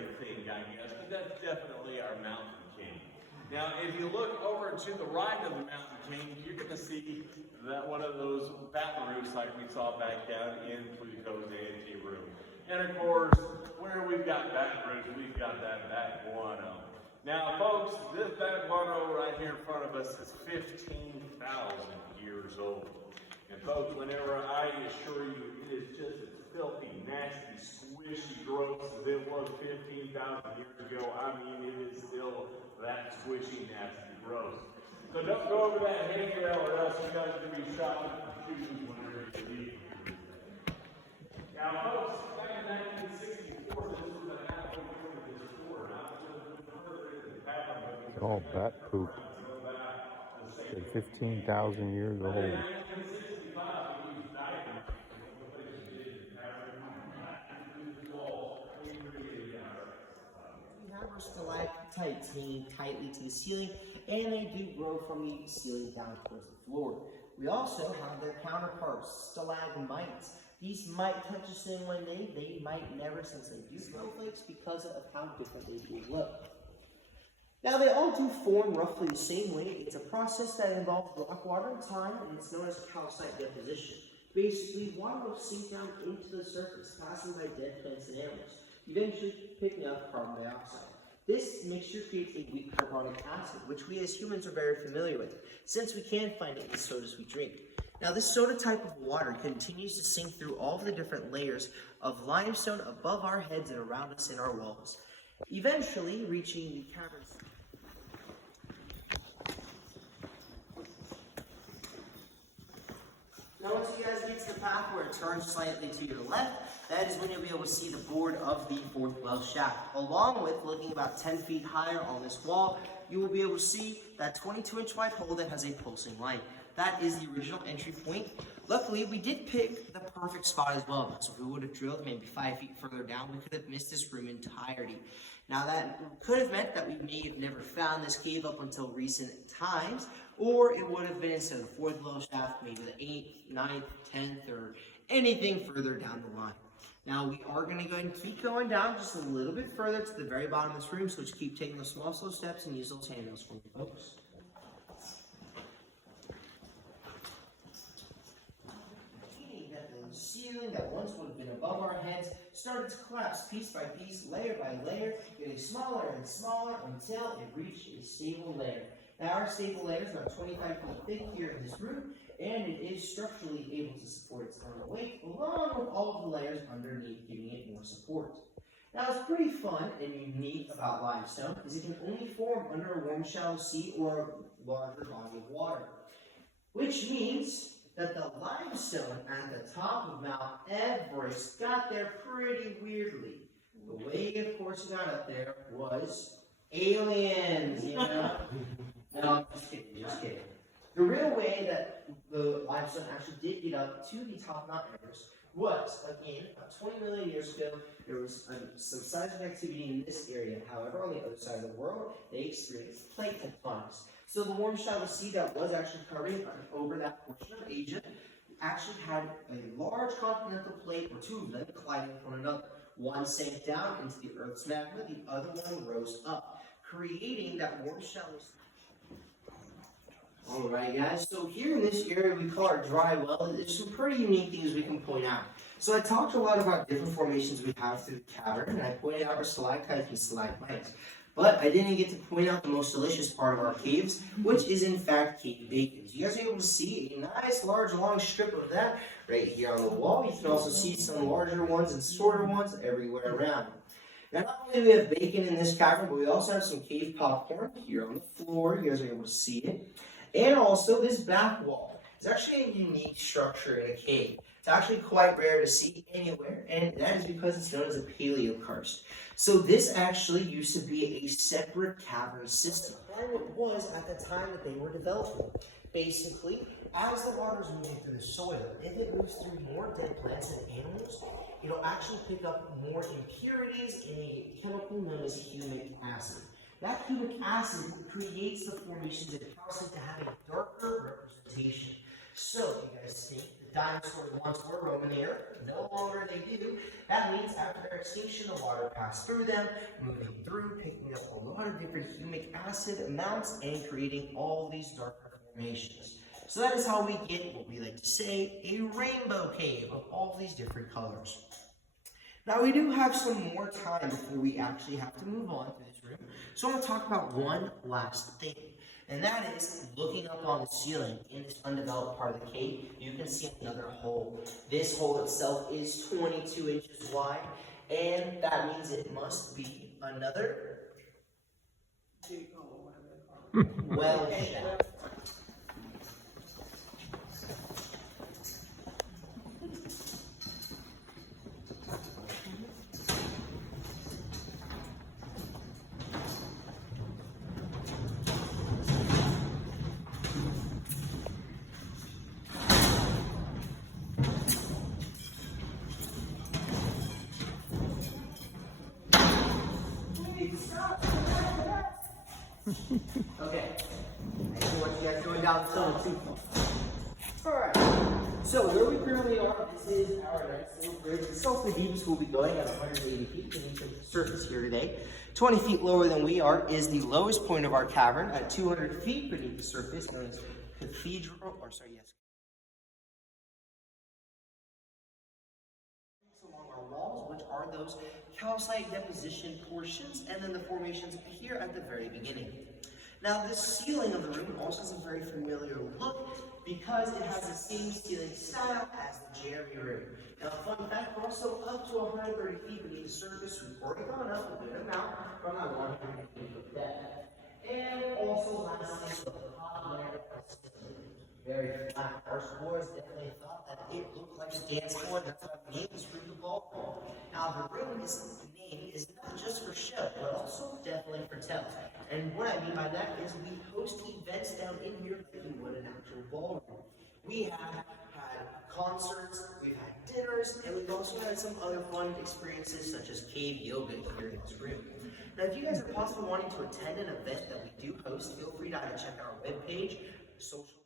you think, I guess, but that's definitely our mountain king. Now, if you look over to the right of the mountain king, you're going to see that one of those baton roofs like we saw back down in Pluto's anteroom. And of course, where we've got baton roofs, we've got that back guano. Now, folks, this back guano right here in front of us is 15,000 years old. And folks, whenever I assure you, it is just as filthy, nasty, squishy, gross as it was 15,000 years ago. I mean, it is still that squishy, nasty, gross. So don't go over that handrail or else you guys are going to be shopping for shoes whenever you leave. Now, folks, back in 1964, this was a halfway point of this store. Not just further into the cavern, but Oh, bat poop. 15,000 years old. We have our stalactites hanging tightly to the ceiling, and they do grow from the ceiling down towards the floor. We also have their counterparts, stalagmites. These might touch us in one day, they might never, since they do snowflakes because of how different they do look. Now, they all do form roughly the same way. It's a process that involves rock, water, and time, and it's known as calcite deposition. Basically, water will sink down into the surface, passing by dead plants and animals, eventually picking up carbon dioxide. This mixture creates a weak carbonic acid, which we as humans are very familiar with, since we can find it in the sodas we drink. Now, this soda type of water continues to sink through all of the different layers of limestone above our heads and around us in our walls, eventually reaching the caverns. Now, once you guys get to the path where it turns slightly to your left, that is when you'll be able to see the board of the fourth well shaft. Along with looking about 10 feet higher on this wall, you will be able to see that 22-inch wide hole that has a pulsing light. That is the original entry point. Luckily, we did pick the perfect spot as well. So if we would have drilled maybe 5 feet further down, we could have missed this room entirety. Now, that could have meant that we may have never found this cave up until recent times, or it would have been instead of the fourth well shaft, maybe the 8th, 9th, 10th, or anything further down the line. Now, we are going to go ahead and keep going down just a little bit further to the very bottom of this room, so just keep taking those small, slow steps and use those handrails for me, folks. The ceiling that once would have been above our heads started to collapse piece by piece, layer by layer, getting smaller and smaller until it reached a stable layer. Now, our stable layer is about 25 feet thick here in this room, and it is structurally able to support its own weight, along with all of the layers underneath, giving it more support. Now, what's pretty fun and unique about limestone is it can only form under a warm, shallow sea or a larger body of water, which means that the limestone at the top of Mount Everest got there pretty weirdly. The way, of course, it got up there was aliens, you know? No, just kidding, just kidding. The real way that the limestone actually did get up to the top of Mount Everest was, again, about 20 million years ago, there was some seismic activity in this area. However, on the other side of the world, they experienced plate tectonics. So the warm shallow sea that was actually covering over that portion of Asia actually had a large continental plate, or two of them, colliding with one another. One sank down into the Earth's magma, the other one rose up, creating that warm shallow sea. Alright guys, so here in this area we call our dry well. There's some pretty unique things we can point out. So I talked a lot about different formations we have through the cavern, and I pointed out our stalactites and stalagmites. But I didn't get to point out the most delicious part of our caves, which is in fact cave bacon. You guys are able to see a nice, large, long strip of that right here on the wall. You can also see some larger ones and shorter ones everywhere around. Now, not only do we have bacon in this cavern, but we also have some cave popcorn here on the floor. You guys are able to see it. And also this back wall. It's actually a unique structure in a cave. It's actually quite rare to see anywhere, and that is because it's known as a paleokarst. So this actually used to be a separate cavern system than it was at the time that they were developing. Basically, as the water is moving through the soil, if it moves through more dead plants and animals, it'll actually pick up more impurities in a chemical known as humic acid. That humic acid creates the formations that cause it to have a darker representation. So, you guys think the dinosaurs once were roaming the earth. No longer they do. That means after their extinction, the water passed through them, moving through, picking up a lot of different humic acid amounts, and creating all these darker formations. So that is how we get what we like to say, a rainbow cave of all these different colors. Now we do have some more time before we actually have to move on to this room. So I want to talk about one last thing. And that is looking up on the ceiling in this undeveloped part of the cave, you can see another hole. This hole itself is 22 inches wide, and that means it must be another well shaft. Okay. I see what you guys doing down the tunnel too. Alright. So where we currently are, this is our next little bridge. The Sulphur Deeps will be going at 180 feet beneath the surface here today. 20 feet lower than we are is the lowest point of our cavern at 200 feet beneath the surface, known as along our walls, which are those calcite deposition portions, and then the formations here at the very beginning. Now, the ceiling of the room also has a very familiar look because it has the same ceiling style as the Jeremy room. Now, fun fact, we're also up to 130 feet beneath the surface. We've already gone up a good amount from that 150 foot depth. And also, lastly, the top layer of the ceiling. Very flat. Our explorers definitely thought that it looked like a dance floor. That's why we named this room the ballroom. Now, the room name is not just for show, but also definitely for tell. And what I mean by that is we host events down in here like we would an actual ballroom. We have had concerts, we've had dinners, and we've also had some other fun experiences such as cave yoga here in this room. Now, if you guys are possibly wanting to attend an event that we do host, feel free to check out our webpage, social